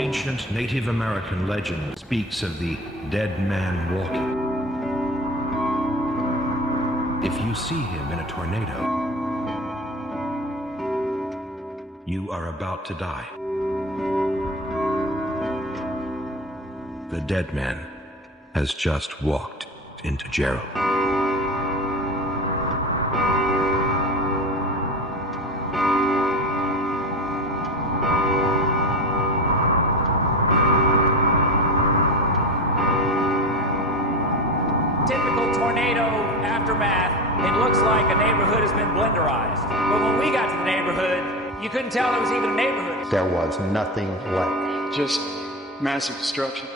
Ancient Native American legend speaks of the dead man walking. If you see him in a tornado, you are about to die. The dead man has just walked into Gerald. Typical tornado aftermath. It looks like a neighborhood has been blenderized. But when we got to the neighborhood, you couldn't tell there was even a neighborhood. There was nothing left. Just massive destruction.